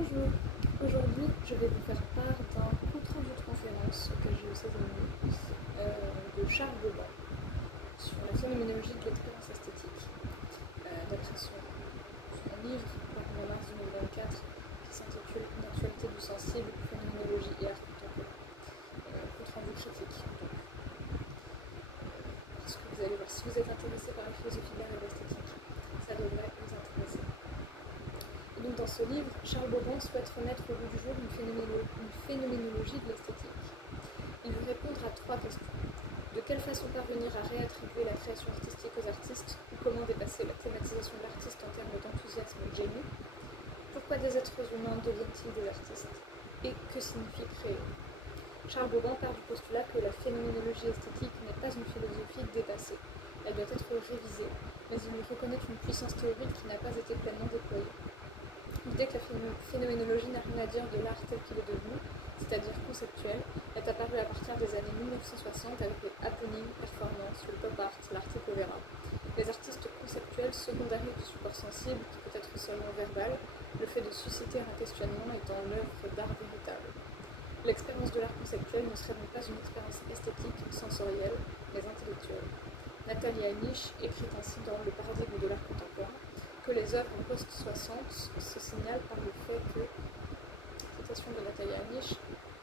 Bonjour, aujourd'hui je vais vous faire part d'un compte-rendu de conférence auquel j'ai eu cette année de Charles Bobin sur la phénoménologie de l'expérience esthétique, d'après son livre paru en mars 2024 qui s'intitule Une actualité du sensible, phénoménologie et art contemporain. Compte-rendu critique donc. Parce que vous allez voir, si vous êtes intéressé par la philosophie de l'art et de l'esthétique, ça devrait vous intéresser. Donc dans ce livre, Charles Bobin souhaite remettre au goût du jour une phénoménologie de l'esthétique. Il veut répondre à 3 questions. De quelle façon parvenir à réattribuer la création artistique aux artistes, ou comment dépasser la thématisation de l'artiste en termes d'enthousiasme et de génie? Pourquoi des êtres humains deviennent-ils des artistes? Et que signifie créer? Charles Bobin part du postulat que la phénoménologie esthétique n'est pas une philosophie dépassée. Elle doit être révisée, mais il lui reconnaît une puissance théorique qui n'a pas été pleinement déployée. L'idée que la phénoménologie n'a rien à dire de l'art tel qu'il est devenu, c'est-à-dire conceptuel, est apparue à partir des années 1960 avec les happenings, performances, le pop art, l'arte povera. Les artistes conceptuels secondarisent du support sensible qui peut être seulement verbal, le fait de susciter un questionnement étant l'œuvre d'art véritable. L'expérience de l'art conceptuel ne serait donc pas une expérience esthétique, sensorielle, mais intellectuelle. Nathalie Anish écrit ainsi dans Le paradigme de l'art contemporain que les œuvres post-60 se signalent par le fait que, citation de Nathalie Anish,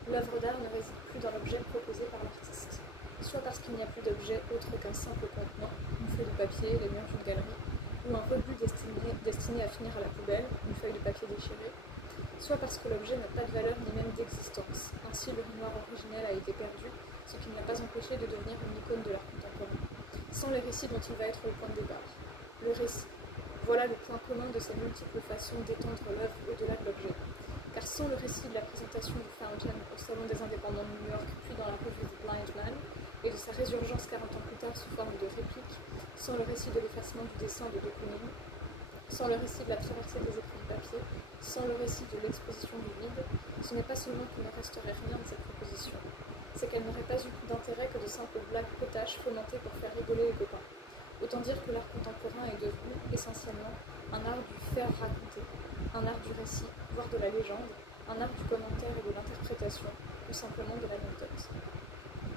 l'œuvre d'art ne réside plus dans l'objet proposé par l'artiste, soit parce qu'il n'y a plus d'objet autre qu'un simple contenant, une feuille de papier, les murs d'une galerie, ou un rebut destiné à finir à la poubelle, une feuille de papier déchirée, soit parce que l'objet n'a pas de valeur ni même d'existence. Ainsi, l'urinoir originel a été perdu, ce qui ne l'a pas empêché de devenir une icône de l'art contemporain, sans le récit dont il va être le point de départ. Le récit. Voilà le point commun de ces multiples façons d'étendre l'œuvre au-delà de l'objet. Car sans le récit de la présentation du Fountain au Salon des Indépendants de New York, puis dans la revue The Blind Man, et de sa résurgence 40 ans plus tard sous forme de réplique, sans le récit de l'effacement du dessin de de Kooning, sans le récit de la traversée des écrits de papier, sans le récit de l'exposition du vide, ce n'est pas seulement qu'il ne resterait rien de cette proposition, c'est qu'elle n'aurait pas eu d'intérêt que de simples blagues potaches fomentées pour faire rigoler les copains. Autant dire que l'art contemporain est devenu, essentiellement, un art du faire raconter, un art du récit, voire de la légende, un art du commentaire et de l'interprétation, ou simplement de l'anecdote.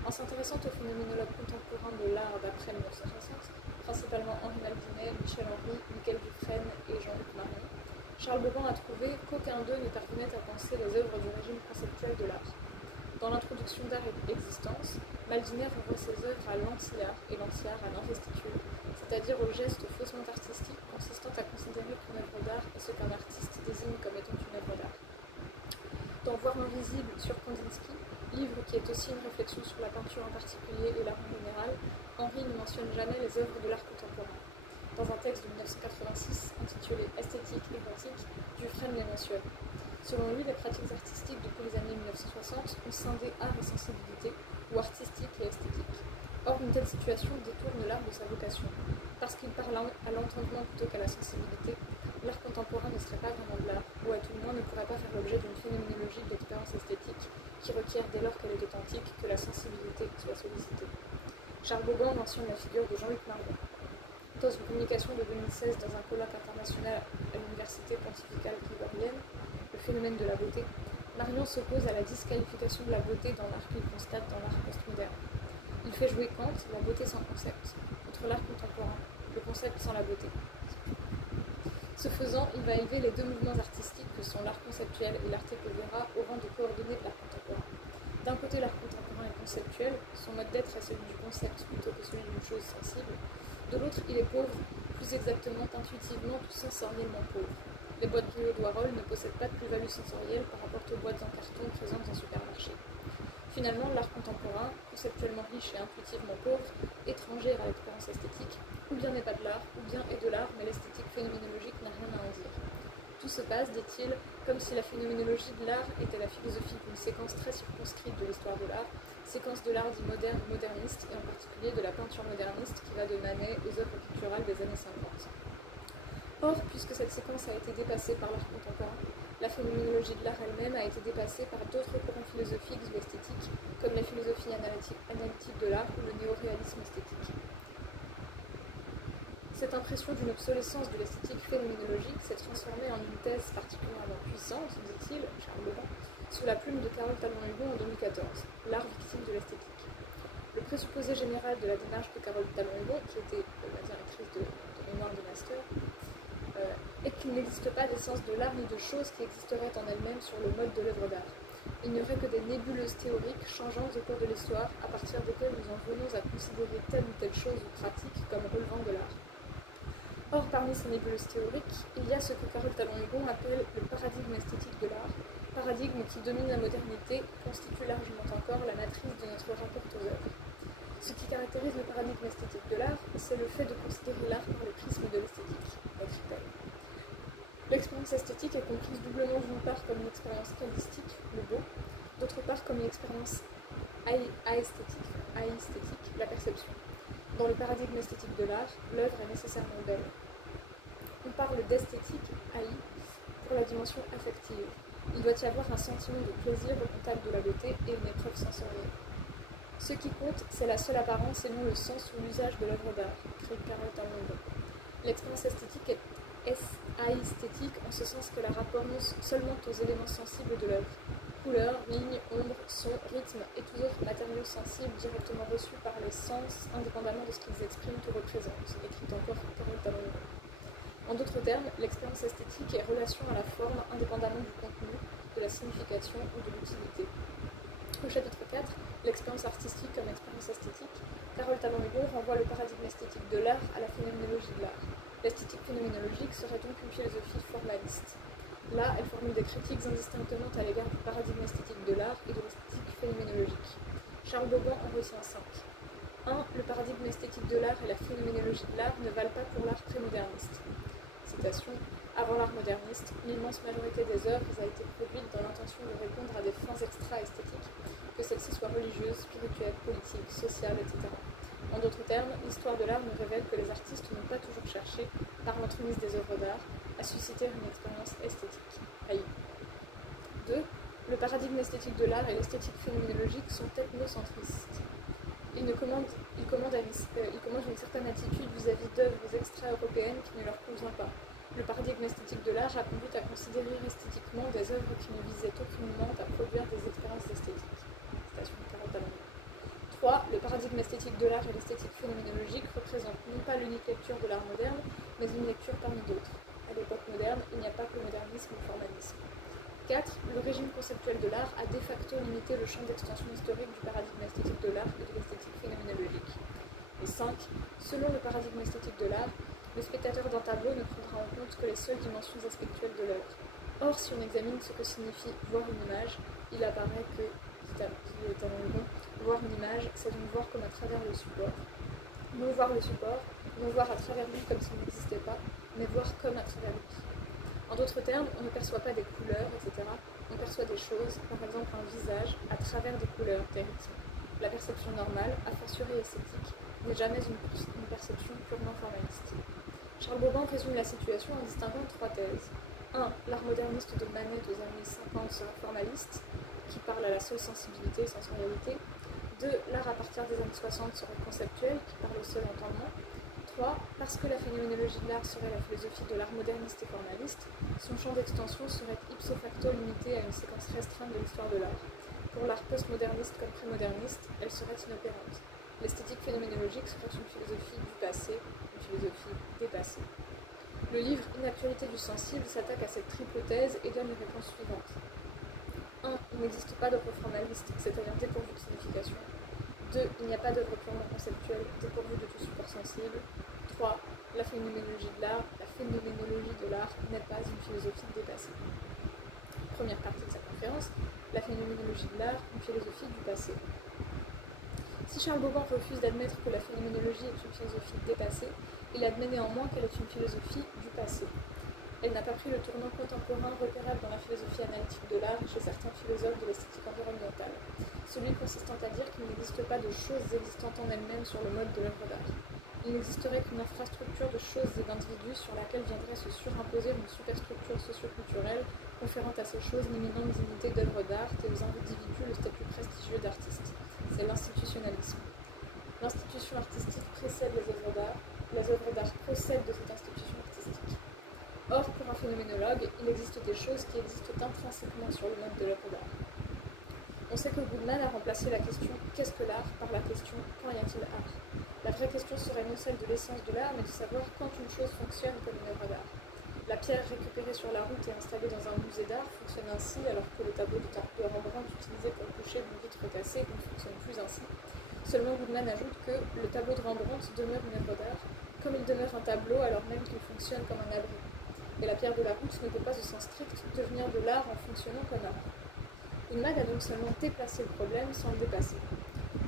En s'intéressant aux phénoménologues contemporains de l'art d'après 1960, principalement Henri Maldinet, Michel Henry, Michael Dufresne et Jean-Luc Marion, Charles Bobin a trouvé qu'aucun d'eux ne parvenait à penser les œuvres du régime conceptuel de l'art. Dans l'introduction d'Art et Existence, Maldinet renvoie ses œuvres à l'anti-art et l'anti-art à l'investiture, c'est-à-dire au geste faussement artistique consistant à considérer qu'une œuvre d'art est ce qu'un artiste désigne comme étant une œuvre d'art. Dans Voir l'invisible sur Kandinsky, livre qui est aussi une réflexion sur la peinture en particulier et l'art en général, Henry ne mentionne jamais les œuvres de l'art contemporain. Dans un texte de 1986 intitulé Esthétique érotique, Dufresne les mentionne. Selon lui, les pratiques artistiques depuis les années 1960 ont scindé art et sensibilité, ou artistique et esthétique. Or, une telle situation détourne l'art de sa vocation. Parce qu'il parle à l'entendement plutôt qu'à la sensibilité, l'art contemporain ne serait pas vraiment de l'art, ou à tout le moins ne pourrait pas faire l'objet d'une phénoménologie de l'expérience esthétique, qui requiert dès lors qu'elle est authentique que la sensibilité soit sollicitée. Charles Bobin mentionne la figure de Jean-Luc Marion. Dans une communication de 2016 dans un colloque international à l'université pontificale grégorienne, le phénomène de la beauté, Marion s'oppose à la disqualification de la beauté dans l'art qu'il constate dans l'art postmoderne. Il fait jouer Kant, la beauté sans concept, contre l'art contemporain, le concept sans la beauté. Ce faisant, il va élever les deux mouvements artistiques que sont l'art conceptuel et l'arte povera au rang de coordonnées de l'art contemporain. D'un côté, l'art contemporain est conceptuel, son mode d'être est celui du concept plutôt que celui d'une chose sensible. De l'autre, il est pauvre, plus exactement intuitivement tout sensoriellement pauvre. Les boîtes Brio-Doirol ne possèdent pas de plus-value sensorielle par rapport aux boîtes en carton présentes en supermarché. Finalement, l'art contemporain, conceptuellement riche et intuitivement pauvre, étranger à l'expérience esthétique, ou bien n'est pas de l'art, ou bien est de l'art, mais l'esthétique phénoménologique n'a rien à en dire. Tout se passe, dit-il, comme si la phénoménologie de l'art était la philosophie d'une séquence très circonscrite de l'histoire de l'art, séquence de l'art dit moderne ou moderniste, et en particulier de la peinture moderniste qui va de Manet aux œuvres picturales des années 50. Or, puisque cette séquence a été dépassée par l'art contemporain, la phénoménologie de l'art elle-même a été dépassée par d'autres courants philosophiques ou esthétiques, comme la philosophie analytique de l'art ou le néoréalisme esthétique. Cette impression d'une obsolescence de l'esthétique phénoménologique s'est transformée en une thèse particulièrement puissante puissante, dit-il, Charles Bobin, sous la plume de Carole Talon-Hugon en 2014, l'art victime de l'esthétique. Le présupposé général de la démarche de Carole Talon-Hugon, qui était la directrice de mémoire de master, est qu'il n'existe pas d'essence de l'art ni de choses qui existeraient en elles-mêmes sur le mode de l'œuvre d'art. Il n'y aurait que des nébuleuses théoriques changeantes au cours de l'histoire, à partir desquelles nous en venons à considérer telle ou telle chose ou pratique comme relevant de l'art. Or, parmi ces nébuleuses théoriques, il y a ce que Carole Talon-Hugon appelle le paradigme esthétique de l'art, paradigme qui domine la modernité, constitue largement encore la matrice de notre rapport aux œuvres. Ce qui caractérise le paradigme esthétique de l'art, c'est le fait de considérer l'art par le prisme de l'esthétique, écrit-elle. L'expérience esthétique est comprise doublement d'une part comme une expérience stylistique, le beau, d'autre part comme une expérience aesthétique, la perception. Dans le paradigme esthétique de l'art, l'œuvre est nécessairement belle. On parle d'esthétique, AI, pour la dimension affective. Il doit y avoir un sentiment de plaisir au contact de la beauté et une épreuve sensorielle. Ce qui compte, c'est la seule apparence et non le sens ou l'usage de l'œuvre d'art, écrit Carole Talon-Hugon. L'expérience esthétique est aesthétique en ce sens qu'elle rapporte seulement aux éléments sensibles de l'œuvre. Couleurs, lignes, ombres, sons, rythmes et tous autres matériaux sensibles directement reçus par les sens, indépendamment de ce qu'ils expriment ou représentent, écrit encore Carole Talon-Hugon. En d'autres termes, l'expérience esthétique est relation à la forme indépendamment du contenu, de la signification ou de l'utilité. Au chapitre 4, l'expérience artistique comme expérience esthétique, Carole Talon-Hugon renvoie le paradigme esthétique de l'art à la phénoménologie de l'art. L'esthétique phénoménologique serait donc une philosophie formaliste. Là, elle formule des critiques indistinctement à l'égard du paradigme esthétique de l'art et de l'esthétique phénoménologique. Charles Bobin en retient 5. 1. Le paradigme esthétique de l'art et la phénoménologie de l'art ne valent pas pour l'art prémoderniste. Citation. Avant l'art moderniste, l'immense majorité des œuvres a été produite dans l'intention de répondre à des fins extra-esthétiques, que celles-ci soient religieuses, spirituelles, politiques, sociales, etc. En d'autres termes, l'histoire de l'art nous révèle que les artistes n'ont pas toujours cherché, par l'entremise des œuvres d'art, à susciter une expérience esthétique. AI. 2. Le paradigme esthétique de l'art et l'esthétique phénoménologique sont ethnocentristes. Ils commandent une certaine attitude vis-à-vis d'œuvres extra-européennes qui ne leur convient pas. Le paradigme esthétique de l'art a conduit à considérer esthétiquement des œuvres qui ne visaient aucunement à produire des expériences esthétiques. Citation de Carole Talon-Hugon. 3. Le paradigme esthétique de l'art et l'esthétique phénoménologique représentent non pas l'unique lecture de l'art moderne, mais une lecture parmi d'autres. À l'époque moderne, il n'y a pas que le modernisme ou le formalisme. 4. Le régime conceptuel de l'art a de facto limité le champ d'extension historique du paradigme esthétique de l'art et de l'esthétique phénoménologique. Et 5. Selon le paradigme esthétique de l'art, le spectateur d'un tableau ne prendra en compte que les seules dimensions aspectuelles de l'œuvre. Or, si on examine ce que signifie voir une image, il apparaît que, voir une image, c'est donc voir comme à travers le support. Non voir le support, non voir à travers lui comme s'il n'existait pas, mais voir comme à travers lui. En d'autres termes, on ne perçoit pas des couleurs, etc. On perçoit des choses, par exemple un visage, à travers des couleurs, des rythmes. La perception normale, a fortiori esthétique, n'est jamais une perception purement formaliste. Charles Bobin résume la situation en distinguant 3 thèses. 1. L'art moderniste de Manet aux années 50 sera formaliste, qui parle à la seule sensibilité et sensorialité. 2. L'art à partir des années 60 sera conceptuel, qui parle au seul entendement. 3. Parce que la phénoménologie de l'art serait la philosophie de l'art moderniste et formaliste, son champ d'extension serait ipso facto limité à une séquence restreinte de l'histoire de l'art. Pour l'art postmoderniste comme prémoderniste, elle serait inopérante. L'esthétique phénoménologique serait une philosophie du passé, une philosophie dépassée. Le livre Inactualité du sensible s'attaque à cette triple thèse et donne les réponses suivantes. 1. Il n'existe pas d'œuvre formaliste, c'est-à-dire dépourvue de signification. 2. Il n'y a pas d'œuvre purement conceptuelle, dépourvue de tout support sensible. 3. La phénoménologie de l'art n'est pas une philosophie dépassée. Première partie de sa conférence, la phénoménologie de l'art, une philosophie du passé. Si Charles Bobin refuse d'admettre que la phénoménologie est une philosophie dépassée, il admet néanmoins qu'elle est une philosophie du passé. Elle n'a pas pris le tournant contemporain repérable dans la philosophie analytique de l'art chez certains philosophes de l'esthétique environnementale, celui consistant à dire qu'il n'existe pas de choses existantes en elles-mêmes sur le mode de l'œuvre d'art. Il n'existerait qu'une infrastructure de choses et d'individus sur laquelle viendrait se surimposer une superstructure socio-culturelle conférant à ces choses l'imminente dignité d'œuvre d'art et aux individus le statut prestigieux d'artiste. C'est l'institutionnalisme. L'institution artistique précède les œuvres d'art procèdent de cette institution artistique. Or, pour un phénoménologue, il existe des choses qui existent intrinsèquement sur le mode de l'œuvre d'art. On sait que Goodman a remplacé la question « qu'est-ce que l'art ?» par la question « quand y a-t-il art ?» La vraie question serait non celle de l'essence de l'art, mais de savoir quand une chose fonctionne comme une œuvre d'art. La pierre récupérée sur la route et installée dans un musée d'art fonctionne ainsi, alors que le tableau de Rembrandt utilisé pour coucher une vitre cassée ne fonctionne plus ainsi. Seulement Goodman ajoute que le tableau de Rembrandt demeure une œuvre d'art, comme il demeure un tableau alors même qu'il fonctionne comme un abri. Et la pierre de la route ne peut pas, au sens strict, devenir de l'art en fonctionnant comme art. Goodman a donc seulement déplacé le problème sans le dépasser.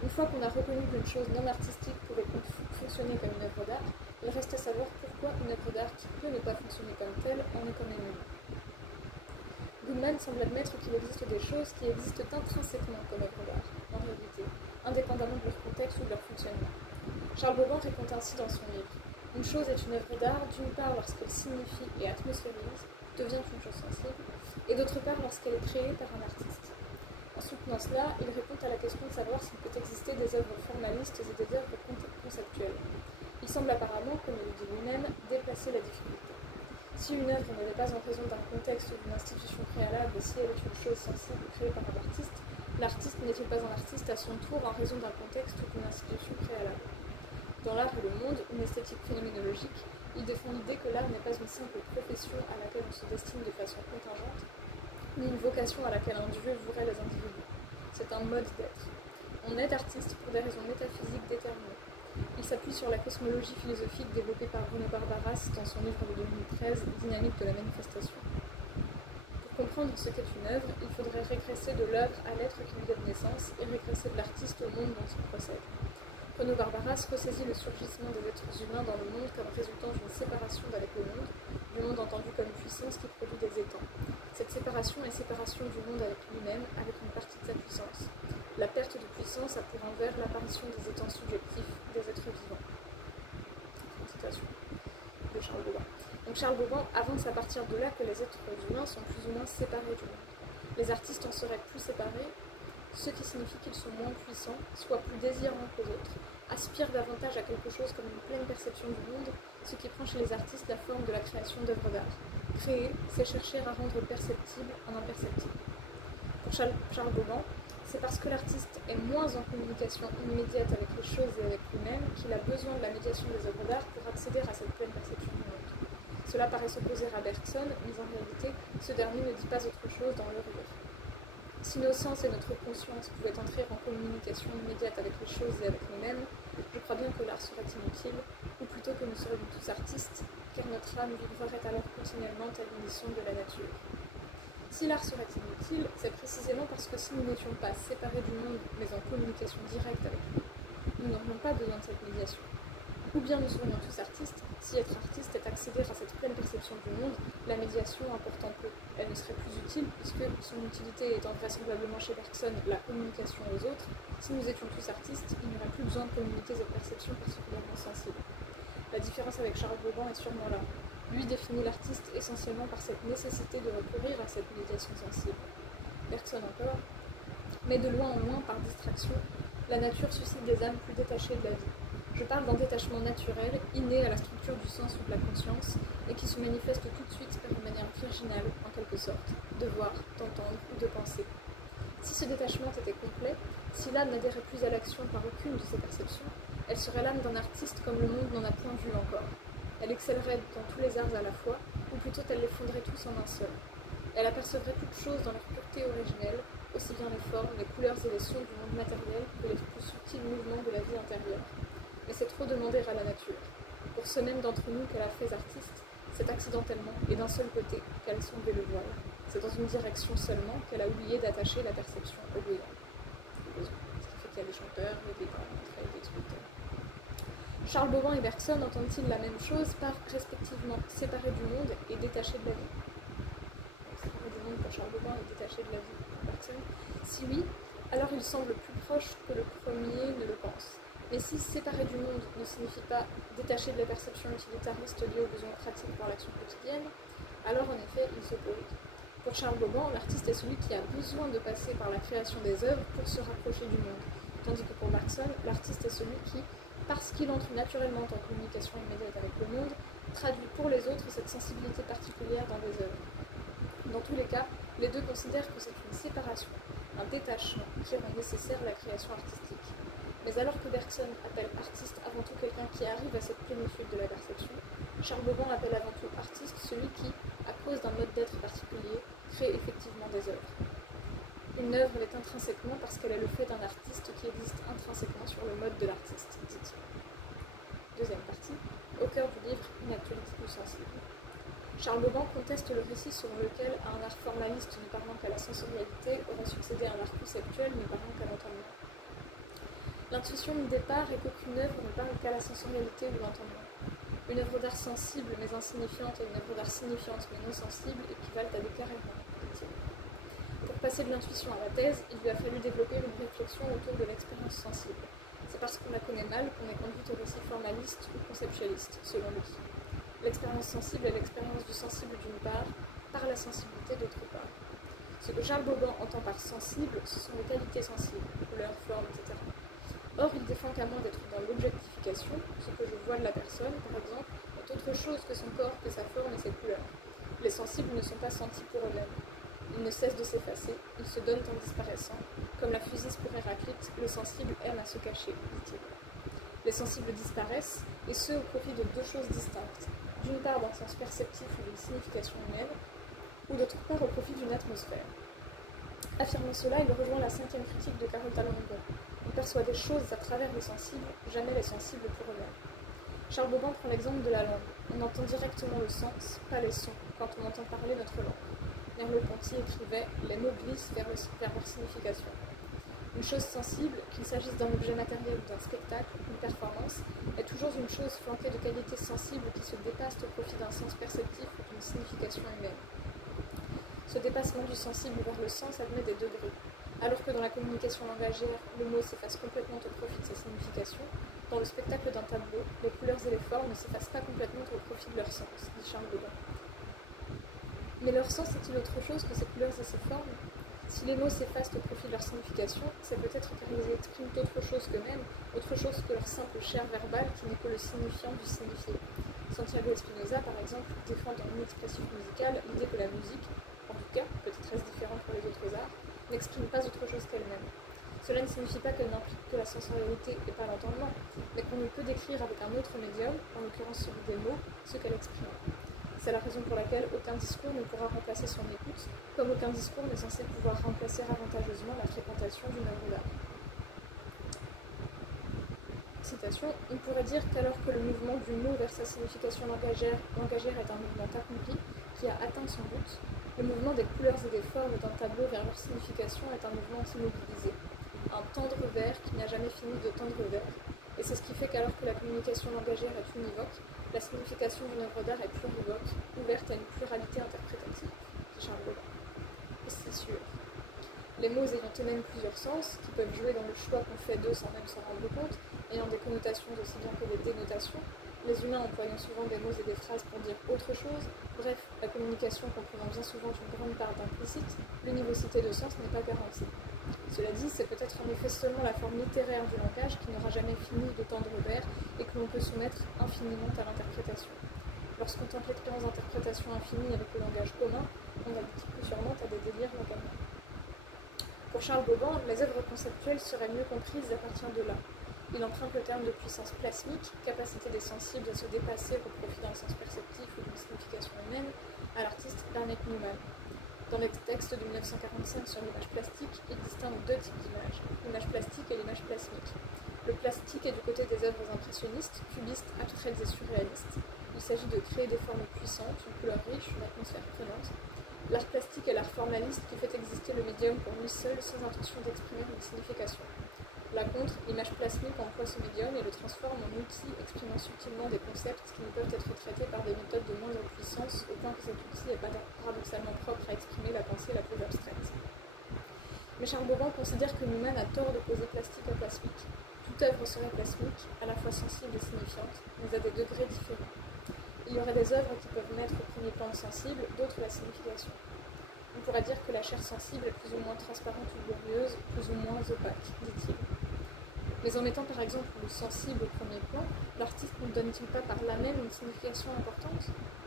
Une fois qu'on a reconnu qu'une chose non artistique pouvait fonctionner comme une œuvre d'art, il reste à savoir pourquoi une œuvre d'art qui peut ne pas fonctionner comme telle en est quand même une. Goodman semble admettre qu'il existe des choses qui existent intrinsèquement comme œuvres d'art, en réalité, indépendamment de leur contexte ou de leur fonctionnement. Charles Bauban répond ainsi dans son livre. Une chose est une œuvre d'art, d'une part lorsqu'elle signifie et atmosphérise, devient une chose sensible, et d'autre part lorsqu'elle est créée par un artiste. En soutenant cela, il répond à la question de savoir s'il peut exister des œuvres formalistes et des œuvres conceptuelles. Il semble apparemment, comme il le dit lui-même, déplacer la difficulté. Si une œuvre ne l'est pas en raison d'un contexte ou d'une institution préalable, et si elle est une chose sensible créée par un artiste, l'artiste n'est-il pas un artiste à son tour en raison d'un contexte ou d'une institution préalable? Dans l'art et le monde, une esthétique phénoménologique, il défend l'idée que l'art n'est pas une simple profession à laquelle on se destine de façon contingente, ni une vocation à laquelle un dieu vouerait les individus. C'est un mode d'être. On est artiste pour des raisons métaphysiques déterminées. Il s'appuie sur la cosmologie philosophique développée par Bruno Barbaras dans son livre de 2013, Dynamique de la manifestation. Pour comprendre ce qu'est une œuvre, il faudrait régresser de l'œuvre à l'être qui lui donne naissance et régresser de l'artiste au monde dont il procède. Bruno Barbaras ressaisit le surgissement des êtres humains dans le monde comme résultant d'une séparation d'avec le monde, du monde entendu comme puissance qui produit des étangs. Cette séparation est séparation du monde avec lui-même, avec une partie de sa puissance. La perte de puissance a pour envers l'apparition des étangs subjectifs des êtres vivants. Une citation de Charles Bauban. Donc Charles Bauban avance à partir de là que les êtres humains sont plus ou moins séparés du monde. Les artistes en seraient plus séparés, ce qui signifie qu'ils sont moins puissants, soit plus désirants que les autres, aspirent davantage à quelque chose comme une pleine perception du monde, ce qui prend chez les artistes la forme de la création d'œuvres d'art. Créer, c'est chercher à rendre perceptible un imperceptible. Pour Charles Bauban, c'est parce que l'artiste est moins en communication immédiate avec les choses et avec lui-même qu'il a besoin de la médiation des œuvres d'art pour accéder à cette pleine perception du monde. Cela paraît s'opposer à Bergson, mais en réalité, ce dernier ne dit pas autre chose dans le rire. Si nos sens et notre conscience pouvaient entrer en communication immédiate avec les choses et avec nous-mêmes, je crois bien que l'art serait inutile, ou plutôt que nous serions tous artistes, car notre âme vibrerait alors continuellement à l'unisson de la nature. Si l'art serait inutile, c'est précisément parce que si nous n'étions pas séparés du monde, mais en communication directe avec lui, nous n'aurions pas besoin de cette médiation. Ou bien nous serions tous artistes, si être artiste est accéder à cette pleine perception du monde, la médiation important peu. Elle ne serait plus utile, puisque son utilité étant vraisemblablement chez Bergson la communication aux autres, si nous étions tous artistes, il n'y aurait plus besoin de communiquer cette perception particulièrement sensible. La différence avec Charles Bauban est sûrement là. Lui définit l'artiste essentiellement par cette nécessité de recourir à cette médiation sensible. Bergson encore, mais de loin en loin, par distraction, la nature suscite des âmes plus détachées de la vie. Je parle d'un détachement naturel, inné à la structure du sens ou de la conscience, et qui se manifeste tout de suite par une manière virginale, en quelque sorte, de voir, d'entendre ou de penser. Si ce détachement était complet, si l'âme n'adhérait plus à l'action par aucune de ses perceptions, elle serait l'âme d'un artiste comme le monde n'en a point vu encore. Elle excellerait dans tous les arts à la fois, ou plutôt elle les fondrait tous en un seul. Elle apercevrait toutes choses dans leur pureté originelle, aussi bien les formes, les couleurs et les sons du monde matériel que les plus subtils mouvements de la vie intérieure. Mais c'est trop demander à la nature. Pour ceux même d'entre nous qu'elle a fait artiste, c'est accidentellement et d'un seul côté qu'elle a soulevé le voile. C'est dans une direction seulement qu'elle a oublié d'attacher la perception au besoin. Ce qui fait qu'il y a des chanteurs, des peintres et des sculpteurs. Charles Bauban et Bergson entendent-ils la même chose par respectivement séparés du monde et détachés de la vie? Séparés du monde pour Charles Bauban et détachés de la vie pour Bergson. Si oui, alors il semble plus proche que le premier ne le pense. Mais si séparer du monde ne signifie pas détacher de la perception utilitariste liée aux besoins pratiques par l'action quotidienne, alors en effet il s'oppose. Pour Charles Bauban, l'artiste est celui qui a besoin de passer par la création des œuvres pour se rapprocher du monde, tandis que pour Bergson, l'artiste est celui qui, parce qu'il entre naturellement en communication immédiate avec le monde, traduit pour les autres cette sensibilité particulière dans des œuvres. Dans tous les cas, les deux considèrent que c'est une séparation, un détachement qui rend nécessaire la création artistique. Mais alors que Bergson appelle artiste avant tout quelqu'un qui arrive à cette plénitude de la perception, Charles Bauban appelle avant tout artiste celui qui, à cause d'un mode d'être particulier, crée effectivement des œuvres. Une œuvre l'est intrinsèquement parce qu'elle est le fait d'un artiste qui existe intrinsèquement sur le mode de l'artiste, dit-il. Deuxième partie, au cœur du livre, une actualité plus sensible. Charles Bauban conteste le récit selon lequel, à un art formaliste ne parlant qu'à la sensorialité, aurait succédé un art conceptuel ne parlant qu'à l'entendement. L'intuition de départ est qu'aucune œuvre ne parle qu'à la sensorialité ou l'entendement. Une œuvre d'art sensible mais insignifiante et une œuvre d'art signifiante mais non sensible équivalent à des carréments, dit-il. Pour passer de l'intuition à la thèse, il lui a fallu développer une réflexion autour de l'expérience sensible. C'est parce qu'on la connaît mal qu'on est conduit au récit formaliste ou conceptualiste, selon lui. L'expérience sensible est l'expérience du sensible d'une part, par la sensibilité d'autre part. Ce que Charles Bauban entend par sensible, ce sont les qualités sensibles, couleurs, formes, etc. Or, il défend qu'à moins d'être dans l'objectification, ce que je vois de la personne, par exemple, est autre chose que son corps, que sa forme et ses couleurs. Les sensibles ne sont pas sentis pour eux-mêmes. Ils ne cessent de s'effacer, ils se donnent en disparaissant. Comme la Phusis pour Héraclite, le sensible aime à se cacher, dit-il. Les sensibles disparaissent, et ce au profit de deux choses distinctes. D'une part d'un sens perceptif ou d'une signification humaine, ou d'autre part au profit d'une atmosphère. Affirmant cela, il rejoint la 5e critique de Carole Talon-Gon. On perçoit des choses à travers les sensibles, jamais les sensibles pour eux-mêmes. Charles Bauban prend l'exemple de la langue. On entend directement le sens, pas les sons, quand on entend parler notre langue. Merleau-Ponty écrivait « Les mots glissent vers leur signification ». Une chose sensible, qu'il s'agisse d'un objet matériel ou d'un spectacle, une performance, est toujours une chose flanquée de qualités sensibles qui se dépassent au profit d'un sens perceptif ou d'une signification humaine. Ce dépassement du sensible vers le sens admet des degrés. Alors que dans la communication langagière, le mot s'efface complètement au profit de sa signification, dans le spectacle d'un tableau, les couleurs et les formes ne s'effacent pas complètement au profit de leur sens, dit Charles Bauban. Mais leur sens est-il autre chose que ces couleurs et ces formes ? Si les mots s'effacent au profit de leur signification, c'est peut-être car ils expriment autre chose qu'eux-mêmes, autre chose que leur simple chair verbale qui n'est que le signifiant du signifié. Santiago Espinosa, par exemple, défend dans une expression musicale l'idée que la musique, en tout cas, peut-être très différente pour les autres arts, n'exprime pas autre chose qu'elle-même. Cela ne signifie pas qu'elle n'implique que la sensorialité et pas l'entendement, mais qu'on ne peut décrire avec un autre médium, en l'occurrence celui des mots, ce qu'elle exprime. C'est la raison pour laquelle aucun discours ne pourra remplacer son écoute, comme aucun discours n'est censé pouvoir remplacer avantageusement la fréquentation d'une œuvre d'art. Citation, on pourrait dire qu'alors que le mouvement du mot vers sa signification langagière est un mouvement accompli, qui a atteint son but, le mouvement des couleurs et des formes d'un tableau vers leur signification est un mouvement immobilisé, un tendre vers qui n'a jamais fini de tendre vers, et c'est ce qui fait qu'alors que la communication langagière est univoque, la signification d'une œuvre d'art est plurivoque, ouverte à une pluralité interprétative, dit Charles Bauban. Et c'est sûr. Les mots ayant eux-mêmes plusieurs sens, qui peuvent jouer dans le choix qu'on fait d'eux sans même s'en rendre compte, ayant des connotations aussi bien que des dénotations, les humains employant souvent des mots et des phrases pour dire autre chose, bref, la communication comprenant bien souvent une grande part d'implicite, l'univocité de sens n'est pas garantie. Cela dit, c'est peut-être en effet seulement la forme littéraire du langage qui n'aura jamais fini de tendre vers et que l'on peut soumettre infiniment à l'interprétation. Lorsqu'on tente l'expérience d'interprétation infinie avec le langage commun, on aboutit plus sûrement à des délires langagiers. Pour Charles Bauban, les œuvres conceptuelles seraient mieux comprises à partir de là. Il emprunte le terme de puissance plasmique, capacité des sensibles à se dépasser au profit d'un sens perceptif ou d'une signification humaine, à l'artiste Ernest Newman. Dans les textes de 1945 sur l'image plastique, il distingue deux types d'images, l'image plastique et l'image plasmique. Le plastique est du côté des œuvres impressionnistes, cubistes, abstraites et surréalistes. Il s'agit de créer des formes puissantes, une couleur riche, une atmosphère prenante. L'art plastique est l'art formaliste qui fait exister le médium pour lui seul sans intention d'exprimer une signification. La contre, l'image plasmique emploie ce médium et le transforme en outil exprimant subtilement des concepts qui ne peuvent être traités par des méthodes de moindre puissance au point que cet outil est paradoxalement propre à exprimer la pensée la plus abstraite. Mais Charles Bauban considère que Newman a tort d'opposer plastique à plasmique. Toute œuvre serait plasmique, à la fois sensible et signifiante, mais à des degrés différents. Il y aurait des œuvres qui peuvent mettre au premier plan le sensible, d'autres la signification. On pourrait dire que la chair sensible est plus ou moins transparente ou glorieuse, plus ou moins opaque, dit-il. Mais en mettant par exemple le sensible au premier plan, l'artiste ne donne-t-il pas par là même une signification importante?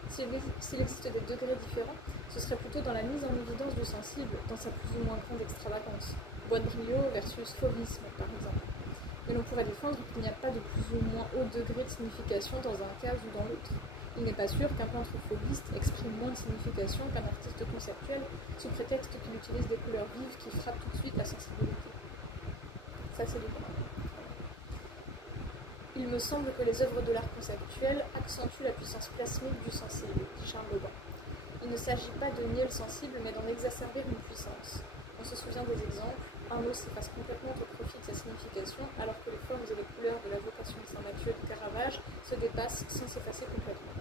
S'il existe des degrés différents, ce serait plutôt dans la mise en évidence du sensible, dans sa plus ou moins grande extravagance. Bois de brio versus fauvisme, par exemple. Mais l'on pourrait défendre qu'il n'y a pas de plus ou moins haut degré de signification dans un cas ou dans l'autre. Il n'est pas sûr qu'un peintre fauviste exprime moins de signification qu'un artiste conceptuel, sous prétexte qu'il utilise des couleurs vives qui frappent tout de suite la sensibilité. Ça, c'est le droit. Il me semble que les œuvres de l'art conceptuel accentuent la puissance plasmique du sensible, dit Charles Bobin. Il ne s'agit pas de nier le sensible, mais d'en exacerber une puissance. On se souvient des exemples. Un mot s'efface complètement au profit de sa signification, alors que les formes et les couleurs de la vocation de Saint-Mathieu de Caravage se dépassent sans s'effacer complètement.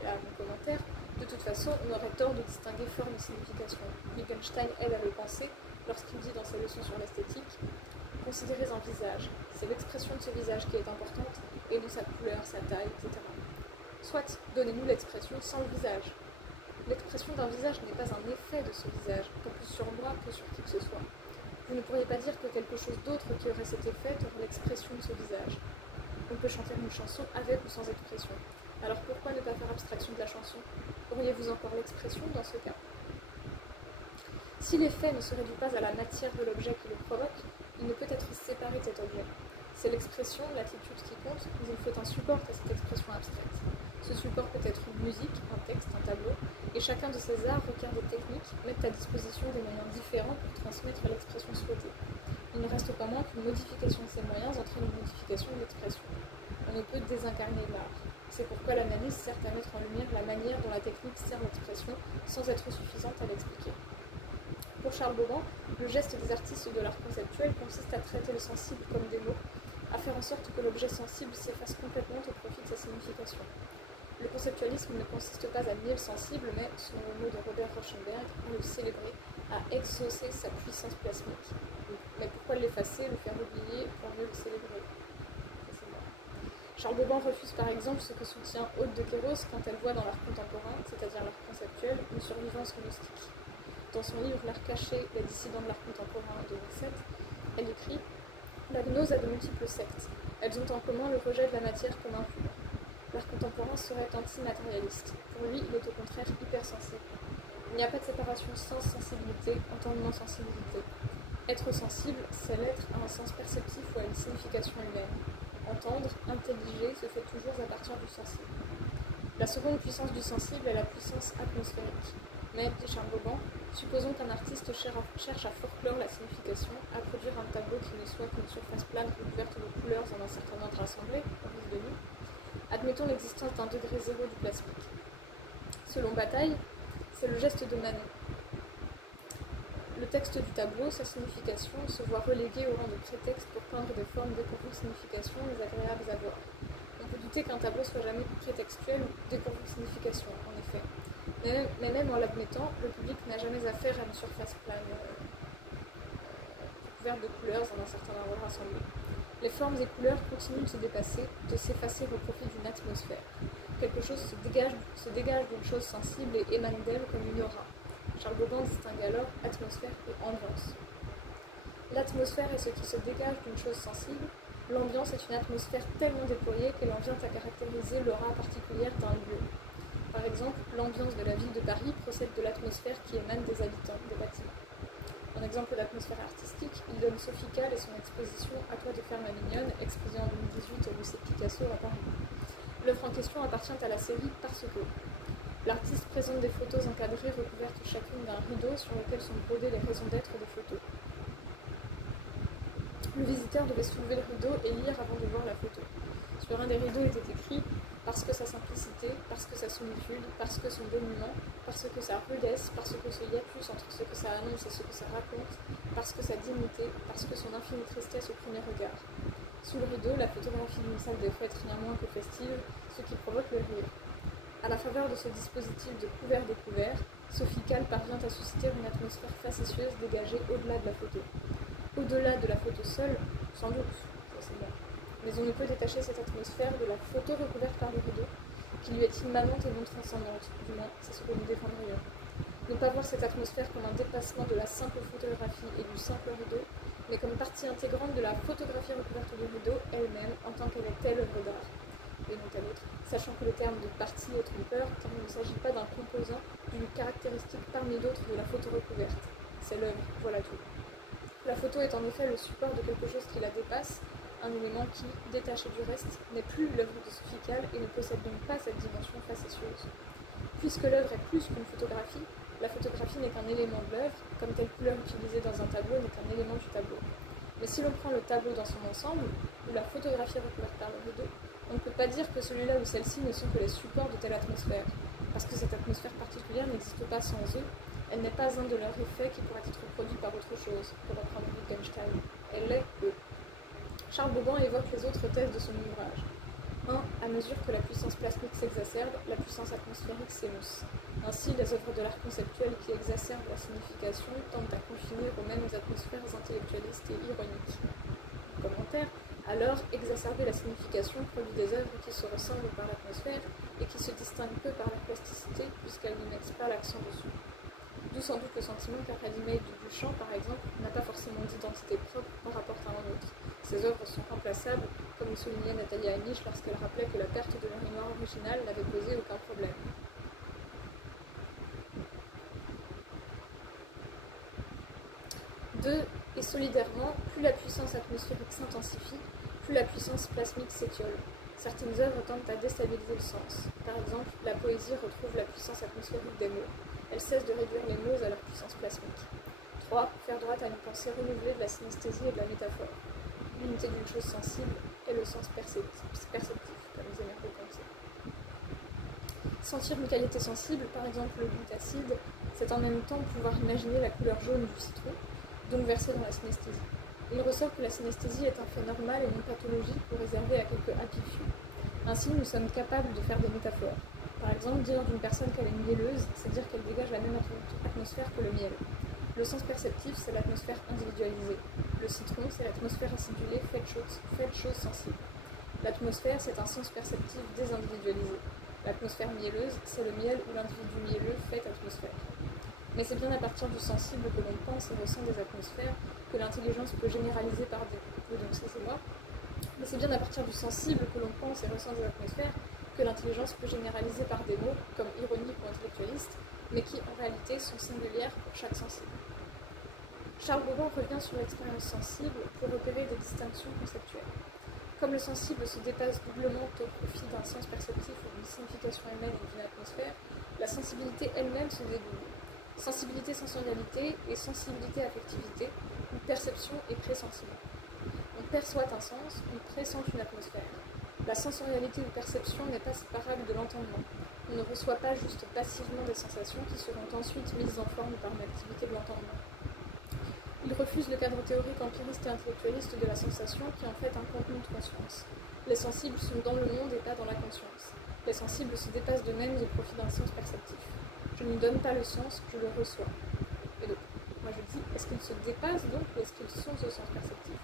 Et là, mon commentaire. De toute façon, on aurait tort de distinguer forme et signification. Wittgenstein, elle, avait pensé, lorsqu'il dit dans ses leçons sur l'esthétique, considérez un visage. C'est l'expression de ce visage qui est importante, et non sa couleur, sa taille, etc. Soit, donnez-nous l'expression sans le visage. L'expression d'un visage n'est pas un effet de ce visage, pas plus sur moi que sur qui que ce soit. Vous ne pourriez pas dire que quelque chose d'autre qui aurait cet effet aurait l'expression de ce visage. On peut chanter une chanson avec ou sans expression. Alors pourquoi ne pas faire abstraction de la chanson? Auriez-vous encore l'expression dans ce cas? Si l'effet ne se réduit pas à la matière de l'objet qui le provoque, il ne peut être séparé de cet objet. C'est l'expression, l'attitude qui compte, mais il faut un support à cette expression abstraite. Ce support peut être une musique, un texte, un tableau, et chacun de ces arts requiert des techniques, mettent à disposition des moyens différents pour transmettre l'expression souhaitée. Il ne reste pas moins qu'une modification de ces moyens entraîne une modification de l'expression. On ne peut désincarner l'art. C'est pourquoi l'analyse sert à mettre en lumière la manière dont la technique sert l'expression, sans être suffisante à l'expliquer. Pour Charles Bobin, le geste des artistes de l'art conceptuel consiste à traiter le sensible comme des mots, à faire en sorte que l'objet sensible s'efface complètement au profit de sa signification. Le conceptualisme ne consiste pas à nier le sensible, mais, selon le mot de Robert Rauschenberg, à le célébrer, à exaucer sa puissance plasmique. Mais pourquoi l'effacer, le faire oublier, pour mieux le célébrer? Charles Bobin refuse par exemple ce que soutient Aude de Queyros quand elle voit dans l'art contemporain, c'est-à-dire l'art conceptuel, une survivance gnostique. Dans son livre L'art caché, les dissidents de l'art contemporain en 2007, elle écrit « La gnose a de multiples sectes. Elles ont en commun le rejet de la matière comme impure. L'art contemporain serait anti-matérialiste. Pour lui, il est au contraire hypersensible. Il n'y a pas de séparation sens-sensibilité, entendement-sensibilité. Être sensible, c'est l'être à un sens perceptif ou à une signification humaine. Entendre, intelliger, se fait toujours à partir du sensible. La seconde puissance du sensible est la puissance atmosphérique. Mais, dit Charles Bobin, supposons qu'un artiste cherche à forclore la signification, à produire un tableau qui ne soit qu'une surface plane recouverte de couleurs en un certain ordre assemblé, en guise de nu. Admettons l'existence d'un degré zéro du plasmique. Selon Bataille, c'est le geste de Manet. Le texte du tableau, sa signification, se voit relégué au rang de prétexte pour peindre des formes dépourvues de signification et agréables à voir. On peut douter qu'un tableau soit jamais prétextuel ou dépourvu de signification, en effet. Mais même en l'admettant, le public n'a jamais affaire à une surface plane, couverte de couleurs en un certain ordre rassemblé. Les formes et couleurs continuent de se dépasser, de s'effacer au profit d'une atmosphère. Quelque chose se dégage d'une chose sensible et émane d'elle comme une aura. Charles Bobin distingue alors atmosphère et ambiance. L'atmosphère est ce qui se dégage d'une chose sensible, l'ambiance est une atmosphère tellement déployée qu'elle en vient à caractériser l'aura particulière d'un lieu. Par exemple, l'ambiance de la ville de Paris procède de l'atmosphère qui émane des habitants, des bâtiments. En exemple d'atmosphère artistique, il donne Sophie Calle et son exposition À toi de faire ma mignonne, exposée en 2018 au musée Picasso à Paris. L'œuvre en question appartient à la série Parce que. L'artiste présente des photos encadrées recouvertes chacune d'un rideau sur lequel sont brodées les raisons d'être des photos. Le visiteur devait soulever le rideau et lire avant de voir la photo. Sur un des rideaux était écrit « Parce que sa simplicité, parce que sa solitude, parce que son dénuement, parce que sa rudesse, parce que ce hiatus entre ce que ça annonce et ce que ça raconte, parce que sa dignité, parce que son infinie tristesse au premier regard. » Sous le rideau, la photographie d'une salle de fête rien moins que festive, ce qui provoque le rire. À la faveur de ce dispositif de couvert-découvert, Sophie Calle parvient à susciter une atmosphère facétieuse dégagée au-delà de la photo. Au-delà de la photo seule, sans doute, ça c'est bon. Mais on ne peut détacher cette atmosphère de la photo recouverte par le rideau, qui lui est immanente et non transcendante, du moins c'est ce que nous défendrions. Ne pas voir cette atmosphère comme un dépassement de la simple photographie et du simple rideau, mais comme partie intégrante de la photographie recouverte du rideau elle-même en tant qu'elle est telle œuvre d'art, et non telle autre, sachant que le terme de partie est trompeur, car il ne s'agit pas d'un composant, d'une caractéristique parmi d'autres de la photo recouverte. C'est l'œuvre, voilà tout. La photo est en effet le support de quelque chose qui la dépasse, un élément qui, détaché du reste, n'est plus l'œuvre de Sophicles et ne possède donc pas cette dimension facétieuse. Puisque l'œuvre est plus qu'une photographie, la photographie n'est qu'un élément de l'œuvre, comme telle couleur utilisée dans un tableau n'est qu'un élément du tableau. Mais si l'on prend le tableau dans son ensemble, ou la photographie recouverte par le rideau, on ne peut pas dire que celui-là ou celle-ci ne sont que les supports de telle atmosphère, parce que cette atmosphère particulière n'existe pas sans eux, elle n'est pas un de leurs effets qui pourrait être produit par autre chose, pour reprendre Wittgenstein. Elle est eux. Charles Bauban évoque les autres thèses de son ouvrage. 1. À mesure que la puissance plasmique s'exacerbe, la puissance atmosphérique s'émousse. Ainsi, les œuvres de l'art conceptuel qui exacerbent la signification tendent à confiner aux mêmes atmosphères intellectualistes et ironiques. Commentaire. Alors, exacerber la signification produit des œuvres qui se ressemblent par l'atmosphère et qui se distinguent peu par leur plasticité puisqu'elles ne mettent pas l'accent dessus. D'où sans doute le sentiment qu'Arcadie du Duchamp, par exemple, n'a pas forcément d'identité propre en rapport à un autre. Ses œuvres sont remplaçables, comme le soulignait Nathalie Amiche lorsqu'elle rappelait que la perte de l'urinoir original n'avait posé aucun problème. 2. Et solidairement, plus la puissance atmosphérique s'intensifie, plus la puissance plasmique s'étiole. Certaines œuvres tendent à déstabiliser le sens. Par exemple, la poésie retrouve la puissance atmosphérique des mots. Elle cesse de réduire les mots à leur puissance plasmique. 3. Faire droit à une pensée renouvelée de la synesthésie et de la métaphore. L'unité d'une chose sensible est le sens perceptif, comme ils aiment le penser. Sentir une qualité sensible, par exemple le goût acide, c'est en même temps pouvoir imaginer la couleur jaune du citron, donc versé dans la synesthésie. Il ressort que la synesthésie est un fait normal et non pathologique ou réservé à quelques happy few. Ainsi, nous sommes capables de faire des métaphores. Par exemple, dire d'une personne qu'elle est mielleuse, c'est dire qu'elle dégage la même atmosphère que le miel. Le sens perceptif, c'est l'atmosphère individualisée. Le citron, c'est l'atmosphère acidulée faite chose sensible. L'atmosphère, c'est un sens perceptif désindividualisé. L'atmosphère mielleuse, c'est le miel ou l'individu mielleux fait atmosphère. Mais c'est bien à partir du sensible que l'on pense et ressent des atmosphères que l'intelligence peut généraliser par des... Mais c'est bien à partir du sensible que l'on pense et ressent des atmosphères que l'intelligence peut généraliser par des mots, comme ironique ou intellectualiste, mais qui en réalité sont singulières pour chaque sensible. Charles Bauban revient sur l'expérience sensible pour opérer des distinctions conceptuelles. Comme le sensible se dépasse doublement au profit d'un sens perceptif ou d'une signification humaine ou d'une atmosphère, la sensibilité elle-même se dédouble. Sensibilité sensorialité et sensibilité affectivité, ou perception et pressentiment. On perçoit un sens, on pressent une atmosphère. La sensorialité ou perception n'est pas séparable de l'entendement. On ne reçoit pas juste passivement des sensations qui seront ensuite mises en forme par une activité de l'entendement. Il refuse le cadre théorique empiriste et intellectualiste de la sensation qui en fait un contenu de conscience. Les sensibles sont dans le monde et pas dans la conscience. Les sensibles se dépassent d'eux-mêmes au profit d'un sens perceptif. Je ne donne pas le sens, je le reçois. Et donc, moi je dis, est-ce qu'ils se dépassent donc ou est-ce qu'ils sont au sens perceptif?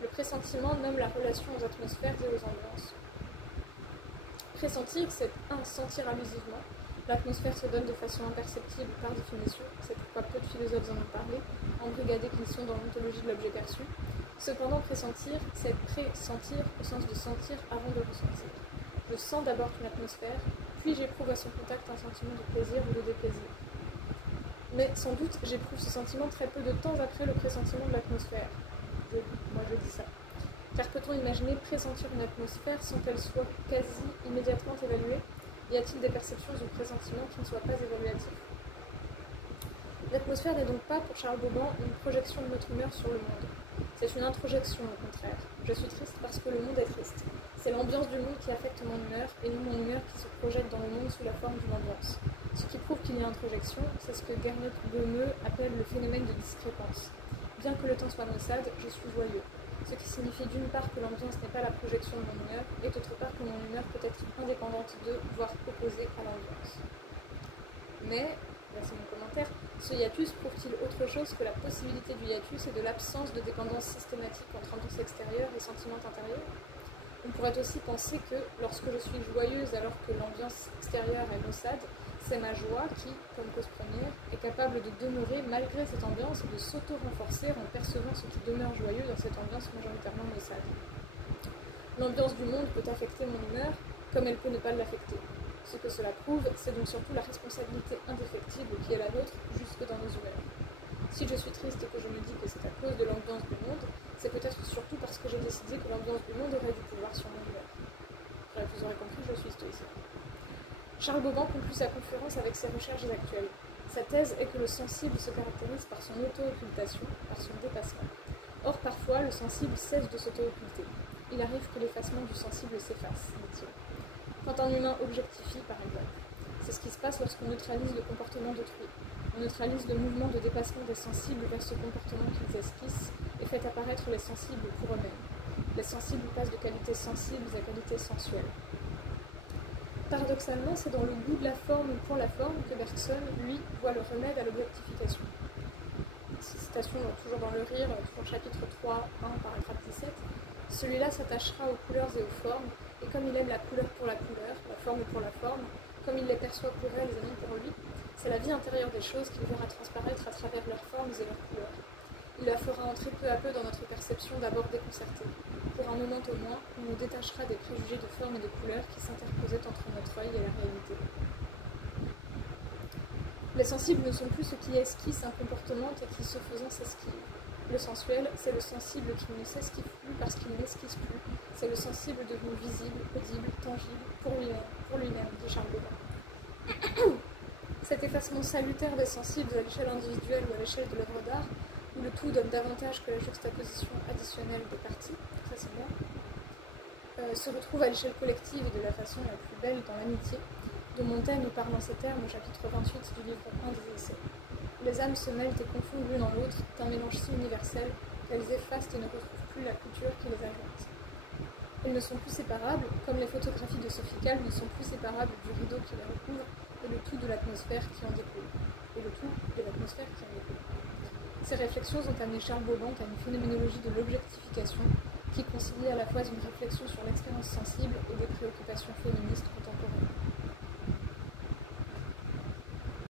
Le pressentiment nomme la relation aux atmosphères et aux ambiances. Pressentir, c'est 1. Sentir allusivement. L'atmosphère se donne de façon imperceptible par définition, c'est pourquoi peu de philosophes en ont parlé, embrigadés qu'ils sont dans l'ontologie de l'objet perçu. Cependant, pressentir, c'est pressentir au sens de sentir avant de ressentir. Je sens d'abord une atmosphère, puis j'éprouve à son contact un sentiment de plaisir ou de déplaisir. Mais sans doute, j'éprouve ce sentiment très peu de temps après le pressentiment de l'atmosphère. Moi je dis ça. Car peut-on imaginer pressentir une atmosphère sans qu'elle soit quasi immédiatement évaluée? Y a-t-il des perceptions ou pressentiments qui ne soient pas évaluatifs? L'atmosphère n'est donc pas, pour Charles Bauban, une projection de notre humeur sur le monde. C'est une introjection, au contraire. Je suis triste parce que le monde est triste. C'est l'ambiance du monde qui affecte mon humeur, et non mon humeur qui se projette dans le monde sous la forme d'une ambiance. Ce qui prouve qu'il y a introjection, c'est ce que Gernot Böhme appelle le phénomène de discrépance. Bien que le temps soit maussade, je suis joyeux. Ce qui signifie d'une part que l'ambiance n'est pas la projection de mon humeur, et d'autre part que mon humeur peut être indépendante de, voire opposée à l'ambiance. Mais, là c'est mon commentaire, ce hiatus prouve-t-il autre chose que la possibilité du hiatus et de l'absence de dépendance systématique entre ambiance extérieure et sentiment intérieur? On pourrait aussi penser que, lorsque je suis joyeuse alors que l'ambiance extérieure est maussade, C'est ma joie qui, comme cause première, est capable de demeurer malgré cette ambiance et de s'auto-renforcer en percevant ce qui demeure joyeux dans cette ambiance majoritairement maussade. L'ambiance du monde peut affecter mon humeur, comme elle peut ne pas l'affecter. Ce que cela prouve, c'est donc surtout la responsabilité indéfectible qui est la nôtre jusque dans nos humeurs. Si je suis triste et que je me dis que c'est à cause de l'ambiance du monde, c'est peut-être surtout parce que j'ai décidé que l'ambiance du monde aurait du pouvoir sur mon humeur. Bref, vous aurez compris, je suis stoïcien. Charles Bauban conclut sa conférence avec ses recherches actuelles. Sa thèse est que le sensible se caractérise par son auto-occultation, par son dépassement. Or, parfois, le sensible cesse de s'auto-occulter. Il arrive que l'effacement du sensible s'efface, dit-il. Quand un humain objectifie, par exemple. C'est ce qui se passe lorsqu'on neutralise le comportement d'autrui. On neutralise le mouvement de dépassement des sensibles vers ce comportement qu'ils esquissent et fait apparaître les sensibles pour eux-mêmes. Les sensibles passent de qualités sensibles à qualités sensuelles. Paradoxalement, c'est dans le goût de la forme ou pour la forme que Bergson, lui, voit le remède à l'objectification. Citation toujours dans le rire, toujours chapitre 3, 1, paragraphe 17. Celui-là s'attachera aux couleurs et aux formes, et comme il aime la couleur pour la couleur, la forme pour la forme, comme il les perçoit pour elles et non pour lui, c'est la vie intérieure des choses qu'il verra transparaître à travers leurs formes et leurs couleurs. Il la fera entrer peu à peu dans notre perception d'abord déconcertée. Pour un moment au moins, on nous détachera des préjugés de forme et de couleur qui s'interposaient entre notre œil et la réalité. Les sensibles ne sont plus ce qui esquisse un comportement et qui, se faisant, s'esquive. Le sensuel, c'est le sensible qui ne s'esquive plus parce qu'il n'esquisse plus. C'est le sensible devenu visible, audible, tangible, pour lui-même, dit Charles Bauban. Cet effacement salutaire des sensibles à l'échelle individuelle ou à l'échelle de l'œuvre d'art, où le tout donne davantage que la juxtaposition additionnelle des parties, ça c'est bien, se retrouve à l'échelle collective et de la façon la plus belle dans l'amitié, dont Montaigne parle en ces termes au chapitre 28 du livre 1 des Essais. Les âmes se mêlent et confondent l'une en l'autre d'un mélange si universel qu'elles effacent et ne retrouvent plus la couture qui les ajoute. Elles ne sont plus séparables, comme les photographies de Sophie Calle ne sont plus séparables du rideau qui les recouvre et le tout de l'atmosphère qui en découle. Ces réflexions ont amené Charles Bauban à une phénoménologie de l'objectification qui concilie à la fois une réflexion sur l'expérience sensible et des préoccupations féministes